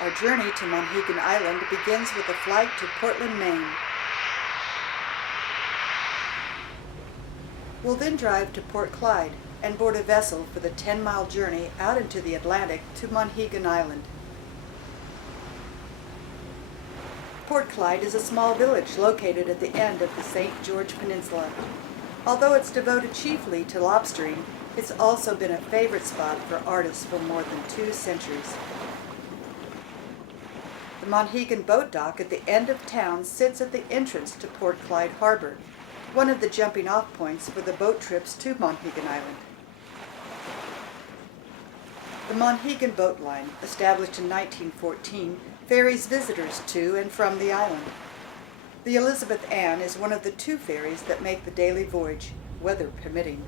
Our journey to Monhegan Island begins with a flight to Portland, Maine. We'll then drive to Port Clyde and board a vessel for the 10-mile journey out into the Atlantic to Monhegan Island. Port Clyde is a small village located at the end of the St. George Peninsula. Although it's devoted chiefly to lobstering, it's also been a favorite spot for artists for more than 2 centuries. The Monhegan boat dock at the end of town sits at the entrance to Port Clyde Harbor, one of the jumping-off points for the boat trips to Monhegan Island. The Monhegan Boat Line, established in 1914, ferries visitors to and from the island. The Elizabeth Ann is one of the 2 ferries that make the daily voyage, weather permitting.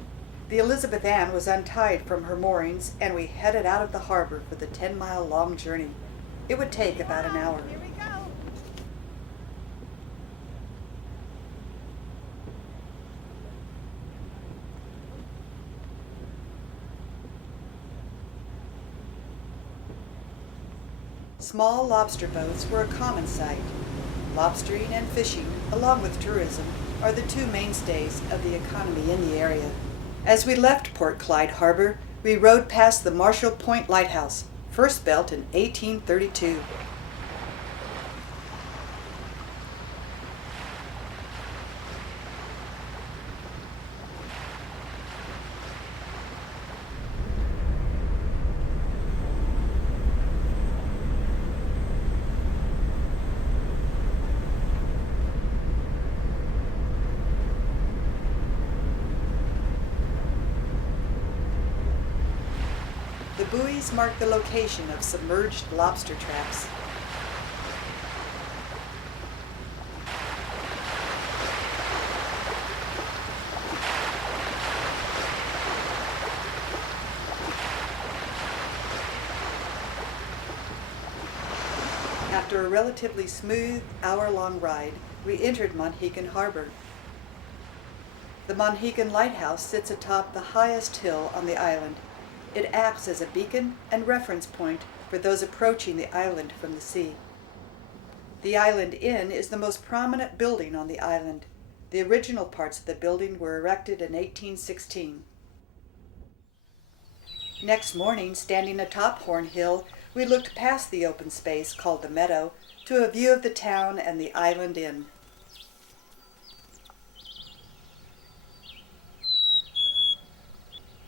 The Elizabeth Ann was untied from her moorings, and we headed out of the harbor for the 10-mile long journey. It would take about an hour. Here we go. Small lobster boats were a common sight. Lobstering and fishing, along with tourism, are the 2 mainstays of the economy in the area. As we left Port Clyde Harbor, we rode past the Marshall Point Lighthouse, first built in 1832. The buoys mark the location of submerged lobster traps. After a relatively smooth, hour-long ride, we entered Monhegan Harbor. The Monhegan Lighthouse sits atop the highest hill on the island. It acts as a beacon and reference point for those approaching the island from the sea. The Island Inn is the most prominent building on the island. The original parts of the building were erected in 1816. Next morning, standing atop Horn Hill, we looked past the open space called the Meadow to a view of the town and the Island Inn.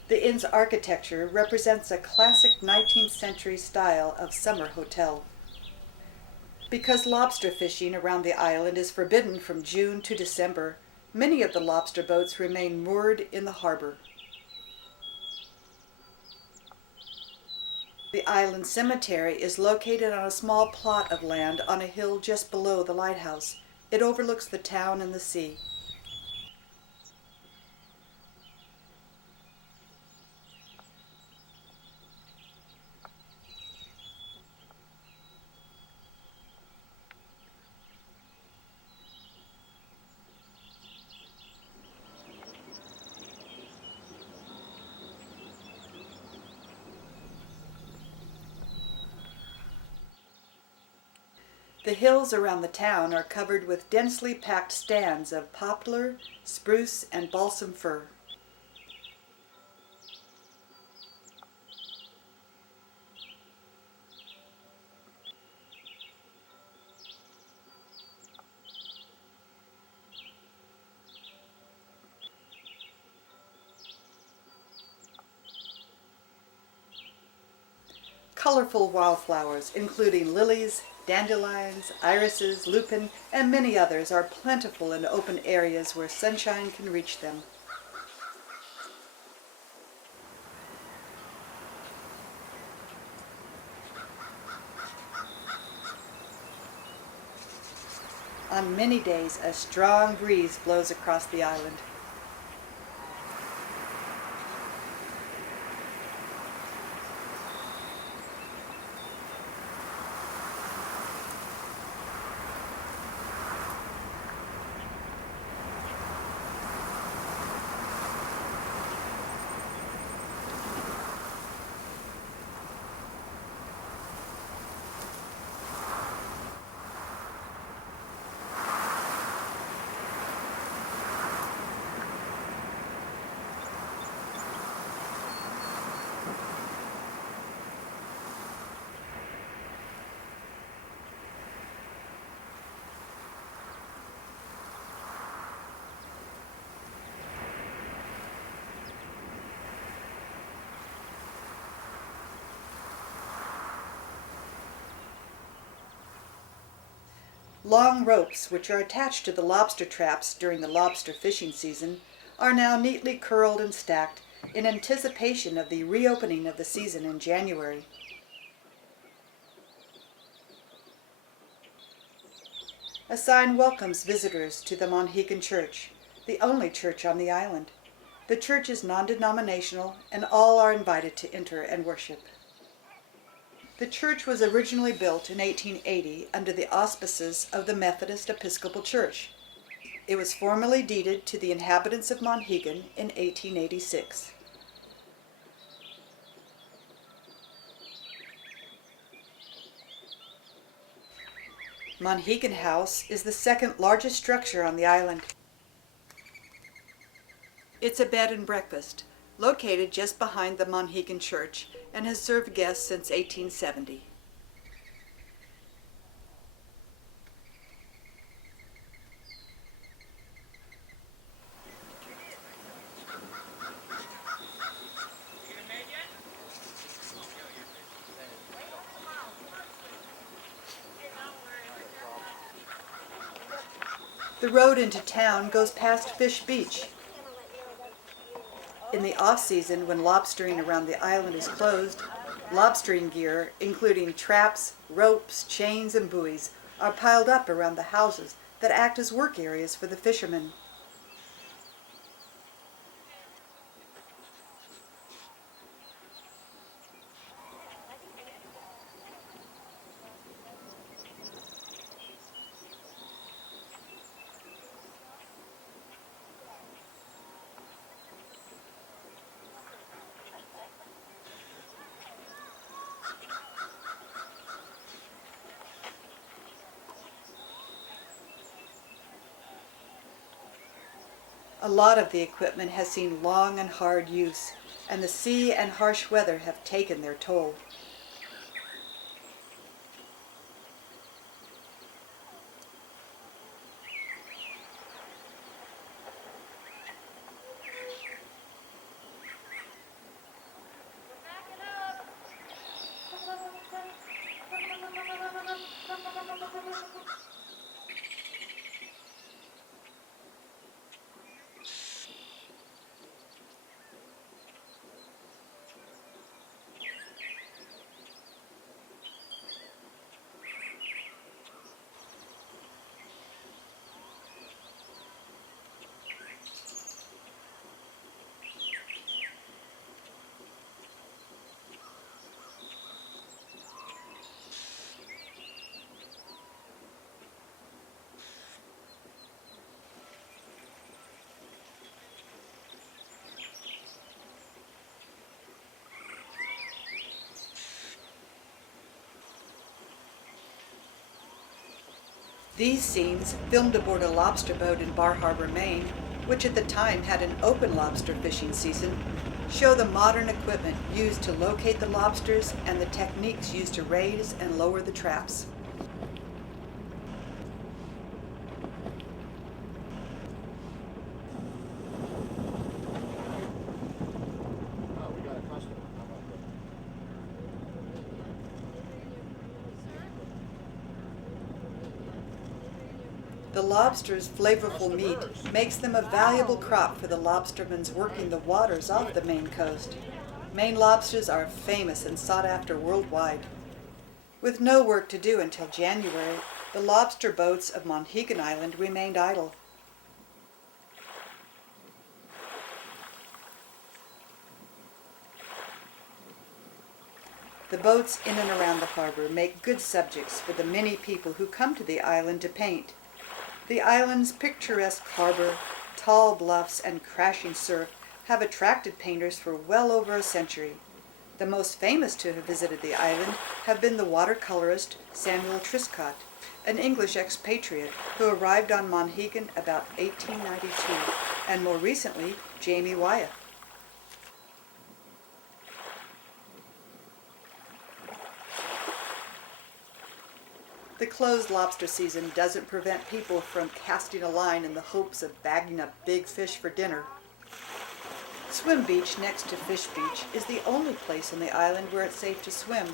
The inn's architecture represents a classic 19th century style of summer hotel. Because lobster fishing around the island is forbidden from June to December, many of the lobster boats remain moored in the harbor. The island cemetery is located on a small plot of land on a hill just below the lighthouse. It overlooks the town and the sea. The hills around the town are covered with densely packed stands of poplar, spruce, and balsam fir. Colorful wildflowers, including lilies, Dandelions, irises, lupin, and many others are plentiful in open areas where sunshine can reach them. On many days, a strong breeze blows across the island. Long ropes, which are attached to the lobster traps during the lobster fishing season, are now neatly curled and stacked in anticipation of the reopening of the season in January. A sign welcomes visitors to the Monhegan Church, the only church on the island. The church is non-denominational, and all are invited to enter and worship. The church was originally built in 1880 under the auspices of the Methodist Episcopal Church. It was formally deeded to the inhabitants of Monhegan in 1886. Monhegan House is the second largest structure on the island. It's a bed and breakfast, located just behind the Monhegan Church, and has served guests since 1870. The road into town goes past Fish Beach. In the off-season, when lobstering around the island is closed, lobstering gear, including traps, ropes, chains, and buoys, are piled up around the houses that act as work areas for the fishermen. A lot of the equipment has seen long and hard use, and the sea and harsh weather have taken their toll. These scenes, filmed aboard a lobster boat in Bar Harbor, Maine, which at the time had an open lobster fishing season, show the modern equipment used to locate the lobsters and the techniques used to raise and lower the traps. The lobster's flavorful meat makes them a valuable crop for the lobstermen's working the waters off the Maine coast. Maine lobsters are famous and sought after worldwide. With no work to do until January, the lobster boats of Monhegan Island remained idle. The boats in and around the harbor make good subjects for the many people who come to the island to paint. The island's picturesque harbor, tall bluffs, and crashing surf have attracted painters for well over a century. The most famous to have visited the island have been the watercolorist Samuel Triscott, an English expatriate who arrived on Monhegan about 1892, and more recently, Jamie Wyeth. The closed lobster season doesn't prevent people from casting a line in the hopes of bagging a big fish for dinner. Swim Beach next to Fish Beach is the only place on the island where it's safe to swim.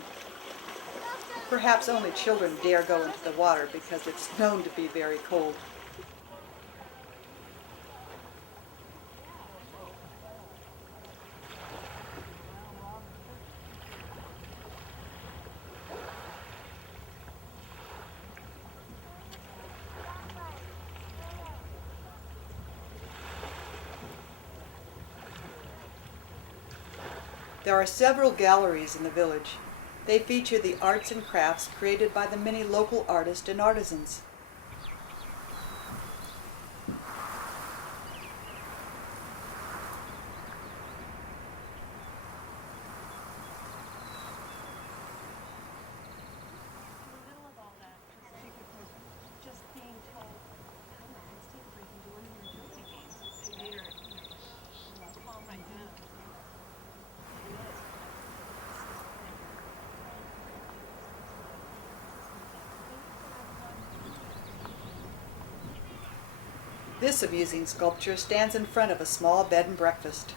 Perhaps only children dare go into the water because it's known to be very cold. There are several galleries in the village. They feature the arts and crafts created by the many local artists and artisans. This amusing sculpture stands in front of a small bed and breakfast.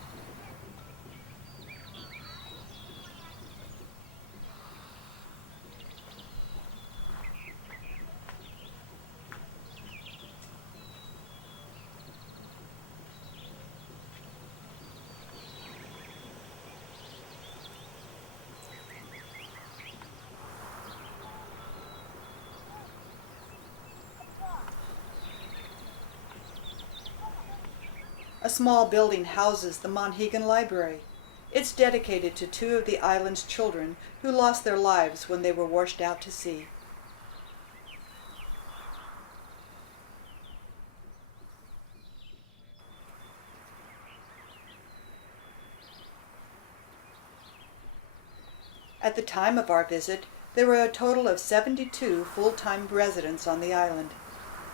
A small building houses the Monhegan Library. It's dedicated to two of the island's children who lost their lives when they were washed out to sea. At the time of our visit, there were a total of 72 full-time residents on the island.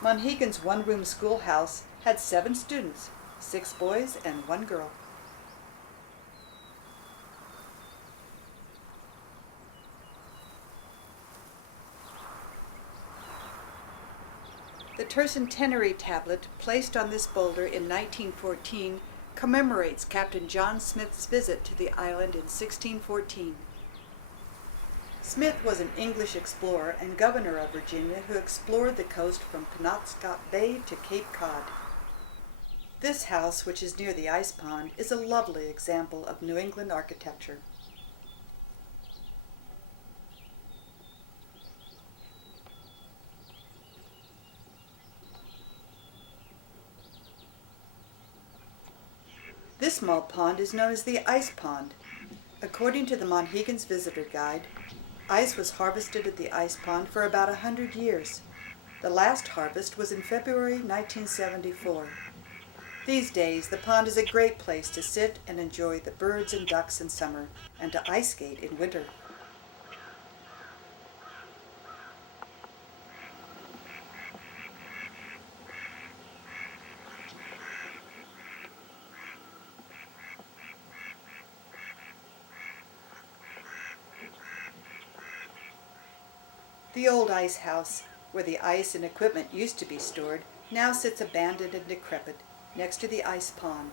Monhegan's one-room schoolhouse had 7 students, 6 boys and 1 girl. The tercentenary tablet placed on this boulder in 1914 commemorates Captain John Smith's visit to the island in 1614. Smith was an English explorer and governor of Virginia who explored the coast from Penobscot Bay to Cape Cod. This house, which is near the ice pond, is a lovely example of New England architecture. This small pond is known as the ice pond. According to the Monhegan's Visitor Guide, ice was harvested at the ice pond for about 100 years. The last harvest was in February 1974. These days, the pond is a great place to sit and enjoy the birds and ducks in summer and to ice skate in winter. The old ice house, where the ice and equipment used to be stored, now sits abandoned and decrepit next to the ice pond.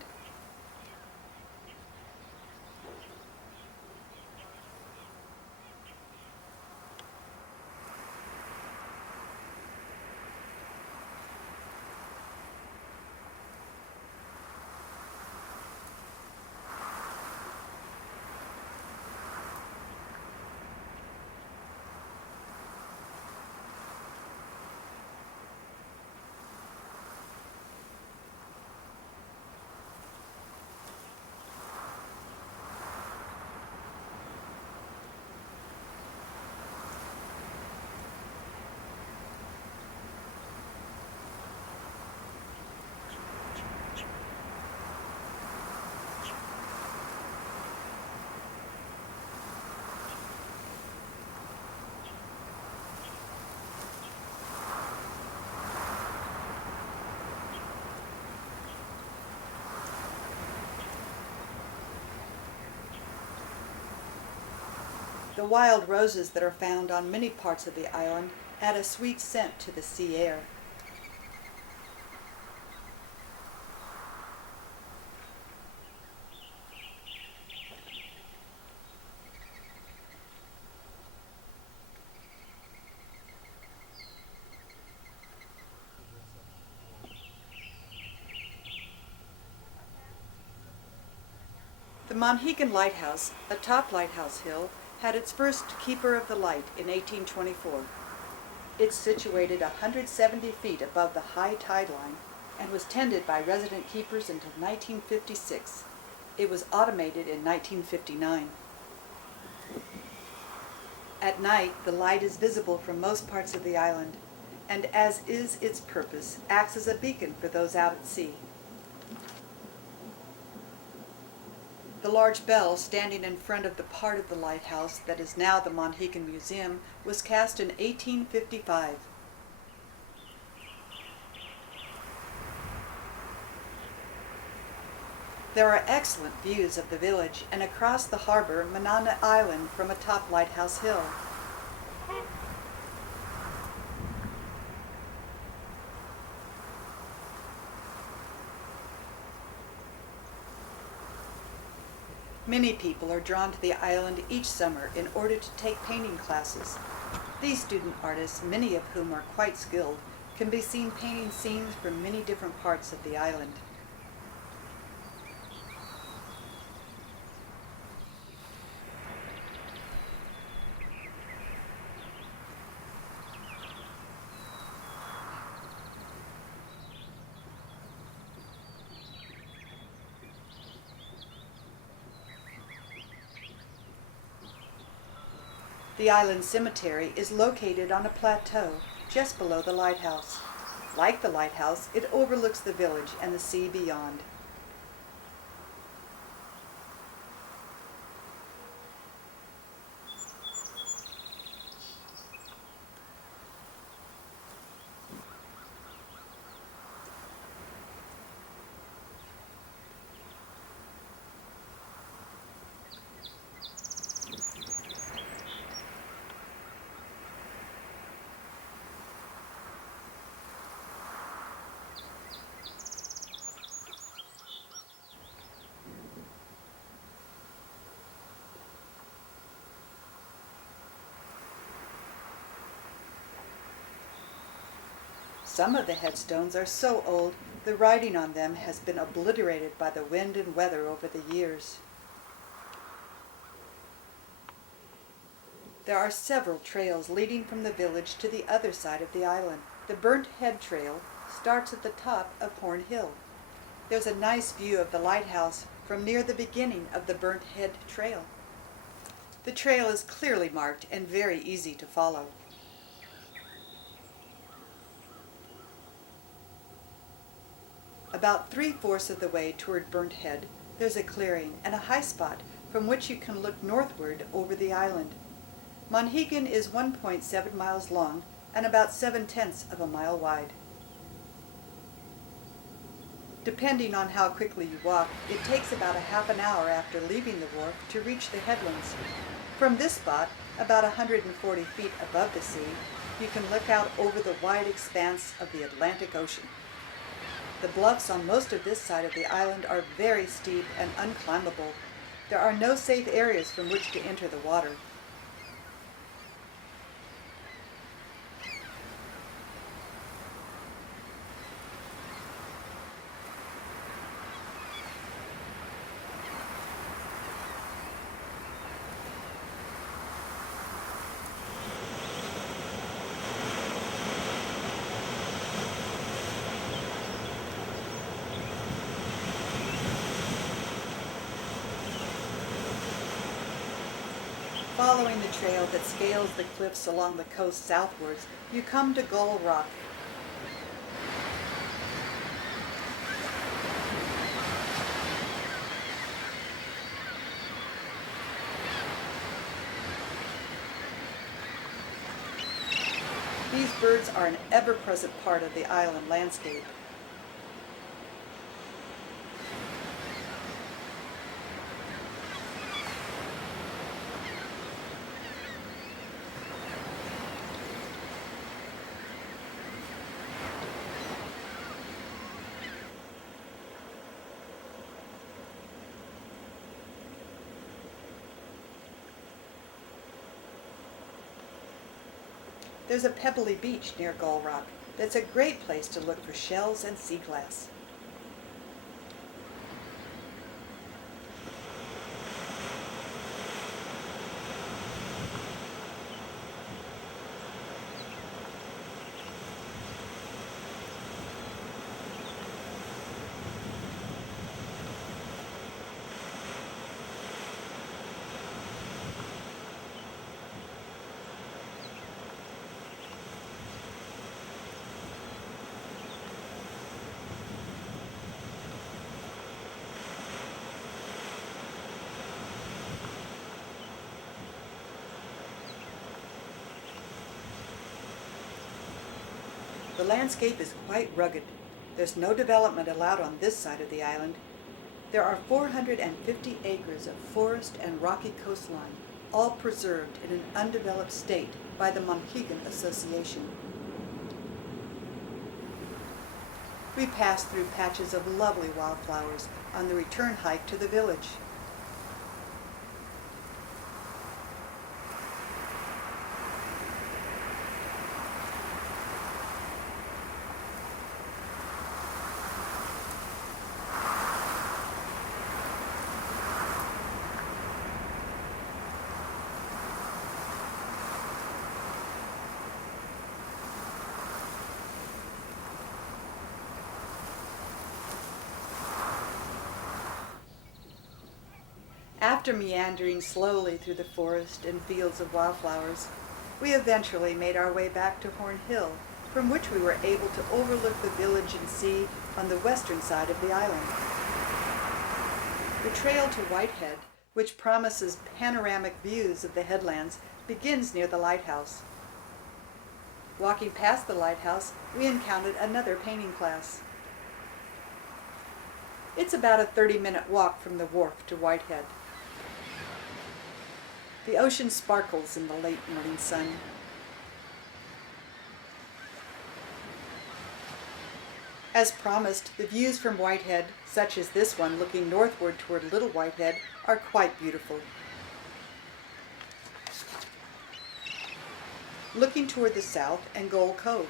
wild roses that are found on many parts of the island add a sweet scent to the sea air. The Monhegan Lighthouse, a top lighthouse hill, had its first keeper of the light in 1824. It's situated 170 feet above the high tide line and was tended by resident keepers until 1956. It was automated in 1959. At night, the light is visible from most parts of the island, and as is its purpose, acts as a beacon for those out at sea. The large bell standing in front of the part of the lighthouse that is now the Monhegan Museum was cast in 1855. There are excellent views of the village and across the harbor Monhegan Island from atop Lighthouse Hill. Many people are drawn to the island each summer in order to take painting classes. These student artists, many of whom are quite skilled, can be seen painting scenes from many different parts of the island. The island cemetery is located on a plateau just below the lighthouse. Like the lighthouse, it overlooks the village and the sea beyond. Some of the headstones are so old, the writing on them has been obliterated by the wind and weather over the years. There are several trails leading from the village to the other side of the island. The Burnt Head Trail starts at the top of Horn Hill. There's a nice view of the lighthouse from near the beginning of the Burnt Head Trail. The trail is clearly marked and very easy to follow. About 3/4 of the way toward Burnt Head, there's a clearing and a high spot from which you can look northward over the island. Monhegan is 1.7 miles long and about 7/10 of a mile wide. Depending on how quickly you walk, it takes about a half an hour after leaving the wharf to reach the headlands. From this spot, about 140 feet above the sea, you can look out over the wide expanse of the Atlantic Ocean. The bluffs on most of this side of the island are very steep and unclimbable. There are no safe areas from which to enter the water. Following the trail that scales the cliffs along the coast southwards, you come to Gull Rock. These birds are an ever-present part of the island landscape. There's a pebbly beach near Gull Rock that's a great place to look for shells and sea glass. The landscape is quite rugged. There's no development allowed on this side of the island. There are 450 acres of forest and rocky coastline, all preserved in an undeveloped state by the Monhegan Association. We passed through patches of lovely wildflowers on the return hike to the village. After meandering slowly through the forest and fields of wildflowers, we eventually made our way back to Horn Hill, from which we were able to overlook the village and sea on the western side of the island. The trail to Whitehead, which promises panoramic views of the headlands, begins near the lighthouse. Walking past the lighthouse, we encountered another painting class. It's about a 30-minute walk from the wharf to Whitehead. The ocean sparkles in the late morning sun. As promised, the views from Whitehead, such as this one looking northward toward Little Whitehead, are quite beautiful. Looking toward the south and Gull Cove.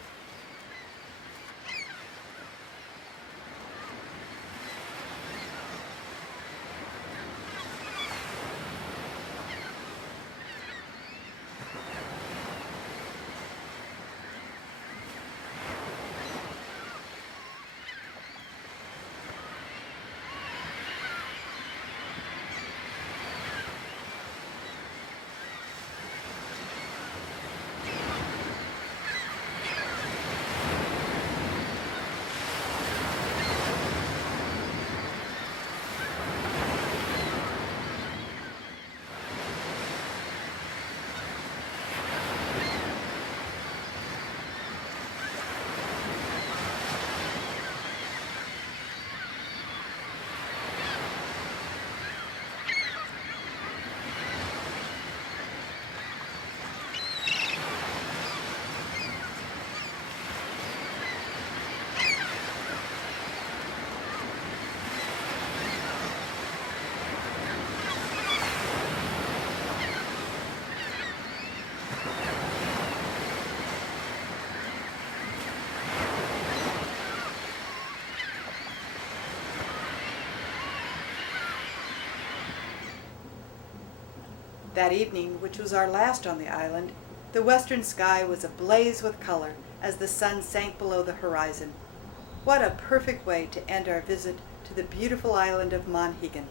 That evening, which was our last on the island, the western sky was ablaze with color as the sun sank below the horizon. What a perfect way to end our visit to the beautiful island of Monhegan.